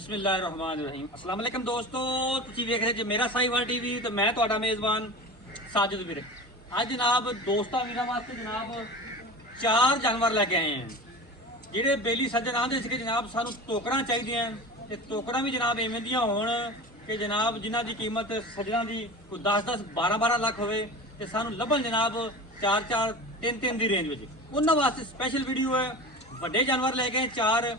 ਬਿਸਮਿਲ੍ਲਾਹਿਰਰਹਿਮਾਨਿਰਰਹੀਮ अस्सलाम वालेकुम ਦੋਸਤੋ, ਤੁਸੀਂ ਵੇਖ ਰਹੇ ਜੇ ਮੇਰਾ ਸਾਈਵਾਲ ਟੀਵੀ ਤੇ ਮੈਂ ਤੁਹਾਡਾ ਮੇਜ਼ਬਾਨ ਸਾਜਿਦ ਵੀਰ। ਅੱਜ ਜਨਾਬ ਦੋਸਤਾਂ ਵੀਰਾਂ ਵਾਸਤੇ ਜਨਾਬ 4 ਜਾਨਵਰ ਲੈ ਕੇ ਆਏ ਹਾਂ। ਜਿਹੜੇ ਬੇਲੀ ਸੱਜਣ ਆਂਦੇ ਸੀ ਕਿ ਜਨਾਬ ਸਾਨੂੰ ਟੋਕਰਾਂ ਚਾਹੀਦੀਆਂ ਤੇ ਟੋਕਰਾਂ ਵੀ ਜਨਾਬ ਐਵੇਂ ਦੀਆਂ ਹੋਣ ਕਿ ਜਨਾਬ ਜਿਨ੍ਹਾਂ ਦੀ ਕੀਮਤ ਸੱਜਣਾਂ ਦੀ ਕੋਈ 10-10 12-12 ਲੱਖ ਹੋਵੇ ਤੇ ਸਾਨੂੰ ਲੱਭਣ ਜਨਾਬ 4-4 3-3 ਦੀ ਰੇਂਜ ਵਿੱਚ। ਉਹਨਾਂ ਵਾਸਤੇ ਸਪੈਸ਼ਲ ਵੀਡੀਓ ਹੈ। ਵੱਡੇ ਜਾਨਵਰ ਲੈ ਕੇ ਆਏ 4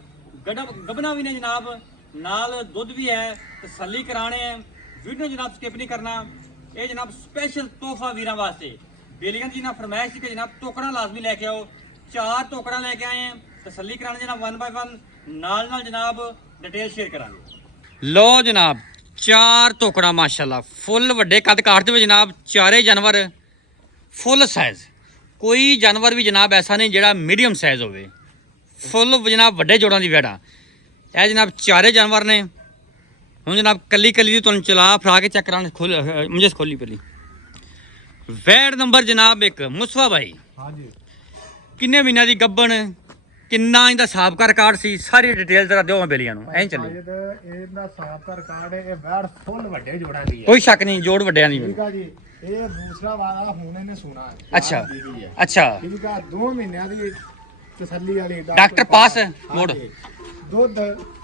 ਗੱਭਣਾ ਵੀ ਨੇ ਜਨਾਬ, ਨਾਲ ਦੁੱਧ ਵੀ है, तसल्ली कराने हैं। वीडियो जनाब स्किप नहीं करना। ये जनाब स्पेशल तोहफा वीर वास्ते बेलियां की जनाब फरमाइश थी कि जनाब टोकरा लाजमी लेके आओ। 4 टोकरा लेके आए हैं, तसल्ली कराने जनाब 1 बाय 1 नाल जनाब डिटेल शेयर करांगे। लो जनाब 4 टोकरा माशाल्लाह फुल वड्डे कद काट दे जनाब। चारे जानवर फुल साइज, कोई जानवर भी जनाब ऐसा नहीं जिहड़ा मीडियम साइज होवे। फुल जनाब वड्डे जोड़ां दी वैड़ा ਇਹ ਜਨਾਬ ਚਾਰੇ ਜਾਨਵਰ ਨੇ। ਹੁਣ ਜਨਾਬ ਕੱਲੀ ਕੱਲੀ ਦੀ ਤੁਹਾਨੂੰ ਚਲਾ ਫਰਾ ਕੇ ਚੈੱਕ ਕਰਾਉਣ ਮੁਝੇ ਖੋਲੀ ਪਹਿਲੀ। ਵੈੜ ਨੰਬਰ ਜਨਾਬ 1 ਮੁਸਵਾ ਭਾਈ। ਹਾਂਜੀ ਕਿੰਨੇ ਮਹੀਨਿਆਂ ਦੀ ਗੱਭਣ, ਕਿੰਨਾ ਇਹਦਾ ਸਾਬਕਾ ਰਿਕਾਰਡ ਸੀ, ਸਾਰੀ ਡਿਟੇਲ ਜ਼ਰਾ ਦਿਓ ਬੇਲੀਆਂ ਨੂੰ। ਐਂ ਚੱਲੇ ਇਹਦਾ ਸਾਬਕਾ ਰਿਕਾਰਡ ਹੈ। ਇਹ ਵੈੜ ਫੁੱਲ ਵੱਡੇ ਜੋੜਾਂ ਦੀ ਹੈ, ਕੋਈ ਸ਼ੱਕ ਨਹੀਂ, ਜੋੜ ਵੱਡਿਆਂ ਦੀ। ਠੀਕ ਆ ਜੀ। ਇਹ ਦੂਸਰਾ ਵਾਲਾ ਹੁਣ ਇਹਨੇ ਸੁਣਾ ਹੈ। ਅੱਛਾ ਅੱਛਾ, ਠੀਕ ਆ। 2 ਮਹੀਨਿਆਂ ਦੀ ਤਸੱਲੀ ਵਾਲੀ ਡਾਕਟਰ ਪਾਸ ਮੋੜ। ਦੁੱਧ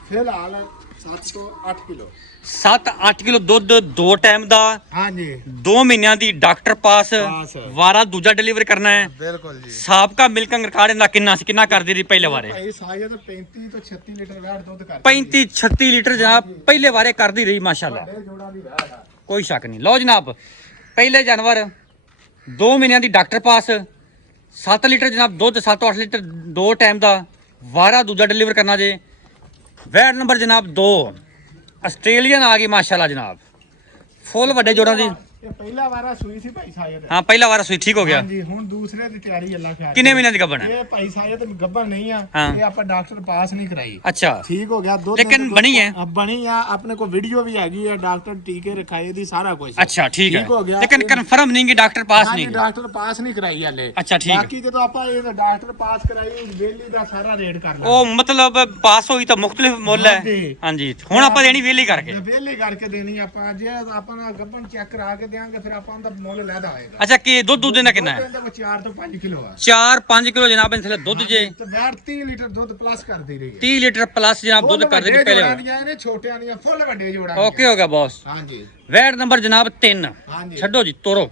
ਫਿਲਹਾਲ 7 ਤੋਂ 8 ਕਿਲੋ 7-8 ਕਿਲੋ ਦੁੱਧ 2 ਟਾਈਮ ਦਾ। ਹਾਂਜੀ 2 ਮਹੀਨਿਆਂ ਦੀ ਡਾਕਟਰ ਪਾਸ। ਵਾਰਾ ਦੂਜਾ ਡਿਲੀਵਰ ਕਰਨਾ ਹੈ। ਬਿਲਕੁਲ ਜੀ। ਸਾਬਕਾ ਮਿਲਕਿੰਗ ਰਿਕਾਰਡ ਇਹਦਾ ਕਿੰਨਾ ਸੀ, ਕਿੰਨਾ ਕਰਦੀ ਰਹੀ ਪਹਿਲੇ ਵਾਰੇ? ਭਾਈ ਸਾਇਦ 35 ਤੋਂ 36 ਲੀਟਰ ਵੈੜ ਦੁੱਧ ਕਰਦੀ। 35-36 ਲੀਟਰ ਜਨਾਬ ਪਹਿਲੇ ਵਾਰੇ ਕਰਦੀ ਰਹੀ ਮਾਸ਼ਾਅੱਲਾ, ਵੱਡੇ ਜੋੜਾਂ ਦੀ ਵੈੜ ਆ, ਕੋਈ ਸ਼ੱਕ ਨਹੀਂ। ਲਓ ਜਨਾਬ ਪਹਿਲੇ ਜਾਨਵਰ 2 ਮਹੀਨਿਆਂ ਦੀ ਡਾਕਟਰ ਪਾਸ, 7 ਲੀਟਰ ਜਨਾਬ ਦੁੱਧ, 7-8 ਲੀਟਰ 2 ਟਾਈਮ ਦਾ। ਵਾਰਾ ਦੂਜਾ ਡਿਲੀਵਰ ਕਰਨਾ ਜੇ। ਵੈੜ ਨੰਬਰ ਜਨਾਬ 2 ਆਸਟ੍ਰੇਲੀਅਨ ਆ ਗਈ ਮਾਸ਼ਾਅੱਲਾ ਜਨਾਬ, ਫੁੱਲ ਵੱਡੇ ਜੋੜਾਂ ਦੀ। ਇਹ ਪਹਿਲਾ ਵਾਰਾ ਸੂਈ ਸੀ ਭਾਈ ਸਾਇਦ। ਹਾਂ ਪਹਿਲਾ ਵਾਰਾ ਸੂਈ, ਠੀਕ ਹੋ ਗਿਆ। ਹਾਂਜੀ ਹੁਣ ਦੂਸਰੇ ਦੀ ਤਿਆਰੀ ਅੱਲਾ ਖਿਆਲ। ਕਿੰਨੇ ਮਹੀਨਿਆਂ ਦੀ ਗੱਭਣ ਹੈ? ਇਹ ਭਾਈ ਸਾਇਦ ਗੱਭਣ ਨਹੀਂ ਆ, ਹਾਂ। ਇਹ ਆਪਾਂ ਡਾਕਟਰ ਪਾਸ ਨਹੀਂ ਕਰਾਈ। ਅੱਛਾ ਠੀਕ ਹੋ ਗਿਆ ਦੁੱਧ, ਲੇਕਿਨ ਬਣੀ ਹੈ। ਬਣੀ ਆ, ਆਪਣੇ ਕੋਲ ਵੀਡੀਓ ਵੀ ਹੈਗੀ ਹੈ, ਡਾਕਟਰ ਟੀਕੇ ਰਖਾਏ ਦੀ ਸਾਰਾ ਕੁਝ। ਅੱਛਾ ਠੀਕ ਹੈ, ਹੋ ਗਿਆ। ਲੇਕਿਨ ਕਨਫਰਮ ਨਹੀਂ ਕਿ ਡਾਕਟਰ ਪਾਸ ਹਾਂਜੀ ਨਹੀਂ। ਡਾਕਟਰ ਪਾਸ ਨਹੀਂ ਕਰਾਈ ਹਲੇ। ਅੱਛਾ ਠੀਕ ਹੈ। ਬਾਕੀ ਜਦੋਂ ਆਪਾਂ ਇਹ ਡਾਕਟਰ ਪਾਸ ਕਰਾਈ ਵੇਲੀ ਦਾ ਸਾਰਾ ਰੇਟ ਕਰ ਲਾਂਗੇ। ਉਹ ਮਤਲਬ ਪਾਸ ਹੋਈ ਤਾਂ ਮੁxtਲਿਫ ਮੁੱਲ ਹੈ। ਹਾਂਜੀ। ਹਾਂਜੀ ਹੁਣ ਆਪਾਂ ਦੇਣੀ ਵੇਲੀ ਕਰਕੇ। ਵੇਲੀ ਕਰਕੇ ਦੇਣੀ ਆਪਾਂ। ਜੇ ਆਪਾਂ ਨਾ ਗੱਭਣ ਚੈੱਕ ਕਰਾ ਕੇ ਦੇਾਂਗੇ ਫਿਰ ਆਪਾਂ ਉਹਦਾ ਮੁੱਲ ਲੈਦਾ ਹੋਏਗਾ। ਅੱਛਾ ਕੀ ਦੁੱਧ ਦਾ ਕਿੰਨਾ ਹੈ? ਇਹਦਾ 4 ਤੋਂ 5 ਕਿਲੋ ਆ। 4-5 ਕਿਲੋ ਜਨਾਬ ਇਹਦੇ ਥੱਲੇ ਦੁੱਧ ਜੇ। ਤੇ ਵੈੜ 30 ਲੀਟਰ ਦੁੱਧ ਪਲੱਸ ਕਰਦੀ ਰਹੀ ਹੈ। 30 ਲੀਟਰ ਪਲੱਸ ਜਨਾਬ ਦੁੱਧ ਕਰਦੇ ਨੇ ਪਹਿਲੇ ਵਾਰ। ਨੇ ਛੋਟਿਆਂ ਦੀਆਂ ਫੁੱਲ ਵੱਡੇ ਜੋੜਾਂ। ਓਕੇ ਹੋ ਗਿਆ ਬੌਸ। ਹਾਂਜੀ ਵੈੜ ਨੰਬਰ ਜਨਾਬ 3। ਹਾਂਜੀ ਛੱਡੋ ਜੀ, ਤੋਰੋ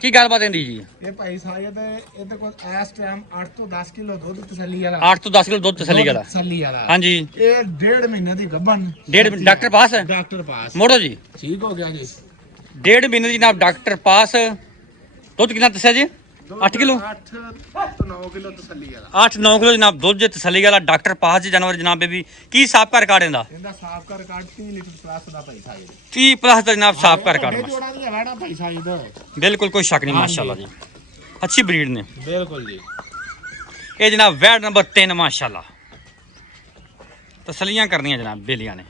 ਕੀ ਗੱਲਬਾਤ ਹੁੰਦੀ ਜੀ? ਇਹ ਭਾਈ ਸਾਇਦ ਇਹਦੇ ਕੋਲ ਇਸ ਟਾਈਮ 8 ਤੋਂ 10 ਕਿਲੋ ਦੁੱਧ ਤਸੱਲੀ ਵਾਲਾ। 8 ਤੋਂ 10 ਕਿਲੋ ਦੁੱਧ ਤਸੱਲੀ ਵਾਲਾ। ਤਸੱਲੀ ਵਾਲਾ ਹਾਂਜੀ। ਇਹ 1.5 ਮਹੀਨੇ ਦੀ ਗੱਭਣ। ਡਾਕਟਰ ਪਾਸ ਹੈ? ਡਾਕਟਰ ਪਾਸ। ਮੋੜੋ ਜੀ। ਠੀਕ ਹੋ ਗਿਆ ਜੀ। 1.5 ਮਹੀਨੇ ਦੀ ਜਨਾਬ ਡਾਕਟਰ ਪਾਸ। ਦੁੱਧ ਕਿੰਨਾ ਦੱਸਿਆ ਜੀ? 8 ਕਿਲੋ 8 ਤੋਂ 9 ਕਿਲੋ ਤਸੱਲੀ ਵਾਲਾ। 8-9 ਕਿਲੋ ਜਨਾਬ ਦੁੱਧ ਜੇ ਤਸੱਲੀ ਵਾਲਾ ਡਾਕਟਰ ਪਾਸ ਜੀ ਜਾਨਵਰ ਜਨਾਬ ਬੇਬੀ। ਕੀ ਸਾਬਕਾ ਰਿਕਾਰਡ ਇਹਦਾ? ਇਹਦਾ ਸਾਬਕਾ ਰਿਕਾਰਡ 30 ਲੀਟਰ ਪਲੱਸ ਦਾ ਭਾਈ ਸਾਇਦ। 30 ਪਲੱਸ ਦਾ ਜਨਾਬ ਸਾਬਕਾ ਰਿਕਾਰਡ। ਵੱਡੇ ਜੋੜਾਂ ਦੀਆਂ ਵੈੜਾਂ ਭਾਈ ਸਾਇਦ। ਬਿਲਕੁਲ ਕੋਈ ਸ਼ੱਕ ਨਹੀਂ ਮਾਸ਼ਾਅੱਲਾ ਜੀ, ਅੱਛੀ ਬਰੀਡ ਨੇ। ਬਿਲਕੁਲ ਜੀ। ਇਹ ਜਨਾਬ ਵੈੜ ਨੰਬਰ 3 ਮਾਸ਼ਾਅੱਲਾ, ਤਸੱਲੀਆਂ ਕਰਨੀਆਂ ਜਨਾਬ ਬੇਲੀਆਂ ਨੇ।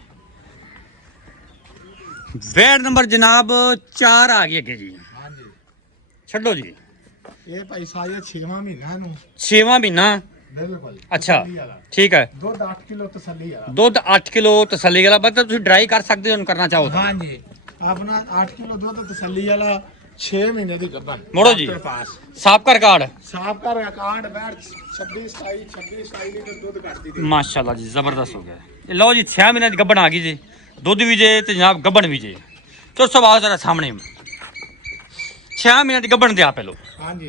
ਵੈੜ ਨੰਬਰ ਜਨਾਬ 4 ਆ ਗਈ ਅੱਗੇ ਜੀ। ਹਾਂਜੀ ਛੱਡੋ ਜੀ। ਇਹ ਭਾਈ ਸਾਇਦ 6ਵਾਂ ਮਹੀਨਾ ਨੂੰ। 6ਵਾਂ ਮਹੀਨਾ। ਬਿਲਕੁਲ ਅੱਛਾ ਤਸੱਲੀ ਵਾਲਾ। ਠੀਕ ਹੈ। ਦੁੱਧ 8 ਕਿਲੋ ਤਸੱਲੀ ਵਾਲਾ। ਦੁੱਧ 8 ਕਿਲੋ ਤਸੱਲੀ ਵਾਲਾ। ਮਤਲਬ ਤੁਸੀਂ ਡਰਾਈ ਕਰ ਸਕਦੇ ਹੋ ਕਰਨਾ ਚਾਹੋ ਤਾਂ। ਹਾਂਜੀ ਆਪਣਾ 8 ਕਿਲੋ ਦੁੱਧ ਤਸੱਲੀ ਵਾਲਾ 6 ਮਹੀਨੇ ਦੀ ਗੱਭਣ। ਮੋੜੋ ਜੀ। ਪਾਸ ਸਾਬਕਾ ਰਿਕਾਰਡ। ਸਾਬਕਾ ਰਿਕਾਰਡ ਵੈੜ 26-27 ਲੀਟਰ ਦੁੱਧ ਕੱਢਦੀ ਸੀ। ਮਾਸ਼ਾਅੱਲਾ ਜੀ ਜ਼ਬਰਦਸਤ ਹੋ ਗਿਆ। ਇਹ ਲਓ ਜੀ 6 ਮਹੀਨੇ ਦੀ ਗੱਭਣ ਆ ਗਈ ਜੀ। ਦੁੱਧ ਵੀ ਜੇ ਤੇ ਜਨਾਬ ਗੱਭਣ ਵੀ ਜੇ। ਚਲੋ ਸਭ ਆਓ ਜਰਾ ਸਾਹਮਣੇ। 6 ਮਹੀਨੇ ਦੀ ਗੱਭਣ ਦੇ ਆ ਪਹਿਲੋ। ਹਾਂਜੀ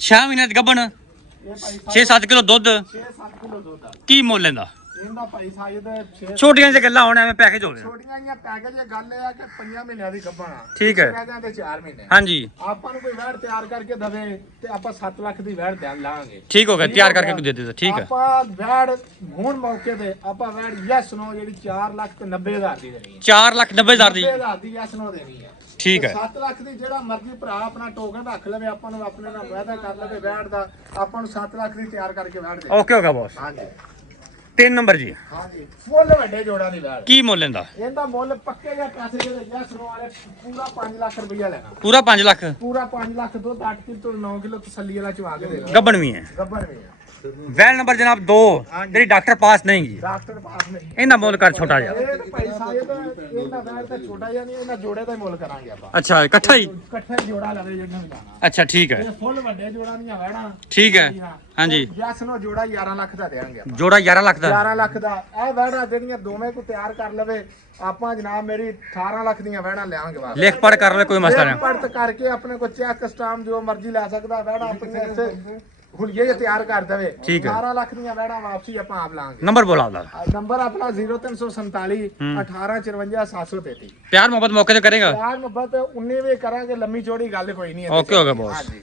6 ਮਹੀਨੇ ਦੀ ਗੱਭਣ, ਇਹ ਭਾਈ 6-7 ਕਿਲੋ ਦੁੱਧ। 6-7 ਕਿਲੋ ਦੁੱਧ ਆ। ਕੀ ਮੁੱਲ ਲੈਂਦਾ? ਇਹਦਾ ਭਾਈ ਸਾਇਦ 6 ਛੋਟੀਆਂ ਜਿਹੀਆਂ ਗੱਲਾਂ ਹੋਣ ਐਵੇਂ ਪੈਕੇਜ ਹੋਵੇ। ਛੋਟੀਆਂ ਜੀਆਂ ਪੈਕੇਜ। ਗੱਲ ਇਹ ਆ ਕਿ 5 ਮਹੀਨਿਆਂ ਦੀ ਗੱਭਣ ਆ। ਠੀਕ ਹੈ। ਕਹਿੰਦੇ ਤੇ 4 ਮਹੀਨੇ। ਹਾਂਜੀ ਆਪਾਂ ਨੂੰ ਕੋਈ ਵੈੜ ਤਿਆਰ ਕਰਕੇ ਦਵੇ ਤੇ ਆਪਾਂ 7 ਲੱਖ ਦੀ ਵੈੜ ਦੇਣ ਲਾਂਗੇ। ਠੀਕ ਹੋ ਗਿਆ, ਤਿਆਰ ਕਰਕੇ ਦੇ ਦਿੱਤਾ। ਠੀਕ ਹੈ। ਆਪਾਂ ਵੈੜ ਹੁਣ ਮੌਕੇ ਤੇ ਆਪਾਂ ਵੈੜ ਯੈਸ ਨੋ ਜਿਹੜੀ 4 ਲੱਖ ਤੇ 90,000 ਦੀ ਦੇਣੀ ਹੈ। 4,90,000 ਦੀ। 90,000 ਦੀ ਯੈਸ ਨੋ ਦੇਣੀ ਹੈ। ਠੀਕ ਹੈ। 7 ਲੱਖ ਦੀ ਜਿਹੜਾ ਮਰਜ਼ੀ ਭਰਾ ਆਪਣਾ ਟੋਕਨ ਰੱਖ ਲਵੇ, ਆਪਾਂ ਨੂੰ ਆਪਣੇ ਨਾਲ ਵਾਅਦਾ ਕਰ ਲਵੇ ਵੈੜ ਦਾ, ਆਪਾਂ ਨੂੰ 7 ਲੱਖ ਦੀ ਤਿਆਰ ਕਰਕੇ ਵੈੜ ਦੇ। ਓਕੇ ਹੋ ਗਿਆ ਬੌਸ। ਹਾਂਜੀ 3 ਨੰਬਰ ਜੀ। ਹਾਂਜੀ ਫੁੱਲ ਵੱਡੇ ਜੋੜਾਂ ਦੀ ਵੈੜ। ਕੀ ਮੁੱਲ ਲੈਂਦਾ? ਇਹਦਾ ਮੁੱਲ ਪੱਕੇ ਜਾਂ ਪੈਸੇ ਜਿਹੜੇ ਯੈਸ ਨੋ ਵਾਲੇ ਪੂਰਾ 5 ਲੱਖ ਰੁਪਇਆ ਲੈਣਾ। ਪੂਰਾ 5 ਲੱਖ। ਪੂਰਾ 5 ਲੱਖ ਦੁੱਧ 8 ਕਿਲੋ ਤੋਂ 9 ਕਿਲੋ ਤਸੱਲੀ ਵਾਲਾ ਚਵਾ ਕੇ ਦੇਣਾ। ਗੱਭਣ ਵੀ ਹੈ। ਗੱਬਰ ਵੀ ਆ। ਵੈਲ ਨੰਬਰ ਜਨਾਬ 2 ਜਿਹੜੀ ਡਾਕਟਰ ਪਾਸ ਨਹੀਂ ਗਈ ਡਾਕਟਰ ਪਾਸ ਨਹੀਂ ਇਹਦਾ ਮੁੱਲ ਕਰ ਛੋਟਾ ਜਿਹਾ। ਇਹ ਤਾਂ ਭਾਈ ਸਾਹਿਬ ਇਹਨਾਂ ਵੈੜ ਤਾਂ ਛੋਟਾ ਜਿਹਾ ਨਹੀਂ, ਇਹਨਾਂ ਜੋੜੇ ਦਾ ਹੀ ਮੁੱਲ ਕਰਾਂਗੇ ਆਪਾਂ। ਅੱਛਾ ਇਕੱਠਾ ਹੀ, ਇਕੱਠਾ ਹੀ ਜੋੜਾ ਲਵੇ ਜਿਹਨੇ ਵੀ ਜਾਣਾ। ਅੱਛਾ ਠੀਕ ਹੈ ਇਹ ਫੁੱਲ ਵੱਡੇ ਜੋੜਾ ਦੀਆਂ ਵੈੜਾਂ ਠੀਕ ਹੈ ਹਾਂਜੀ। ਜਸ ਨੂੰ ਜੋੜਾ 11 ਲੱਖ ਦਾ ਦੇਵਾਂਗੇ ਆਪਾਂ। ਜੋੜਾ 11 ਲੱਖ ਦਾ 11 ਲੱਖ ਦਾ ਇਹ ਵੈੜਾਂ ਜਿਹੜੀਆਂ ਦੋਵੇਂ ਕੋ ਤਿਆਰ ਕਰ ਲਵੇ ਆਪਾਂ ਜਨਾਬ ਮੇਰੀ 18 ਲੱਖ ਦੀਆਂ ਵੈੜਾਂ ਲਿਆਵਾਂਗੇ ਬਾਅਦ ਲਿਖ ਪੜ ਕਰ ਲੈ ਕੋਈ ਮਸਲਾ ਨਹੀਂ। ਪੜਤ ਕਰਕੇ ਆਪਣੇ ਕੋ ਚੈੱਕ ਸਟਾਮ ਜੋ ਮਰਜ਼ੀ ਲੈ ਸਕਦਾ ਵੈੜਾਂ ਆਪਣੇ ਇੱਥੇ ਹੁਲੀਏ ਤਿਆਰ ਕਰ ਦੇਵੇ। ਠੀਕ ਹੈ। 18 ਲੱਖ ਦੀਆਂ ਵੈੜਾਂ ਵਾਪਸੀ ਆਪਾਂ ਆਪ ਲਾਂਗੇ। ਨੰਬਰ ਬੋਲਾ ਉਹਦਾ। ਨੰਬਰ ਆਪਣਾ 0347 1854 733। ਪਿਆਰ ਮੁਹੱਬਤ ਮੌਕੇ ਤੇ ਕਰੇਗਾ। ਯਾਰ ਮੁਹੱਬਤ 19 ਵੀ ਕਰਾਂਗੇ, ਲੰਮੀ ਚੌੜੀ ਗੱਲ ਕੋਈ ਨਹੀਂ ਹੈ। ਓਕੇ ਹੋ ਗਿਆ ਬॉस। ਹਾਂਜੀ।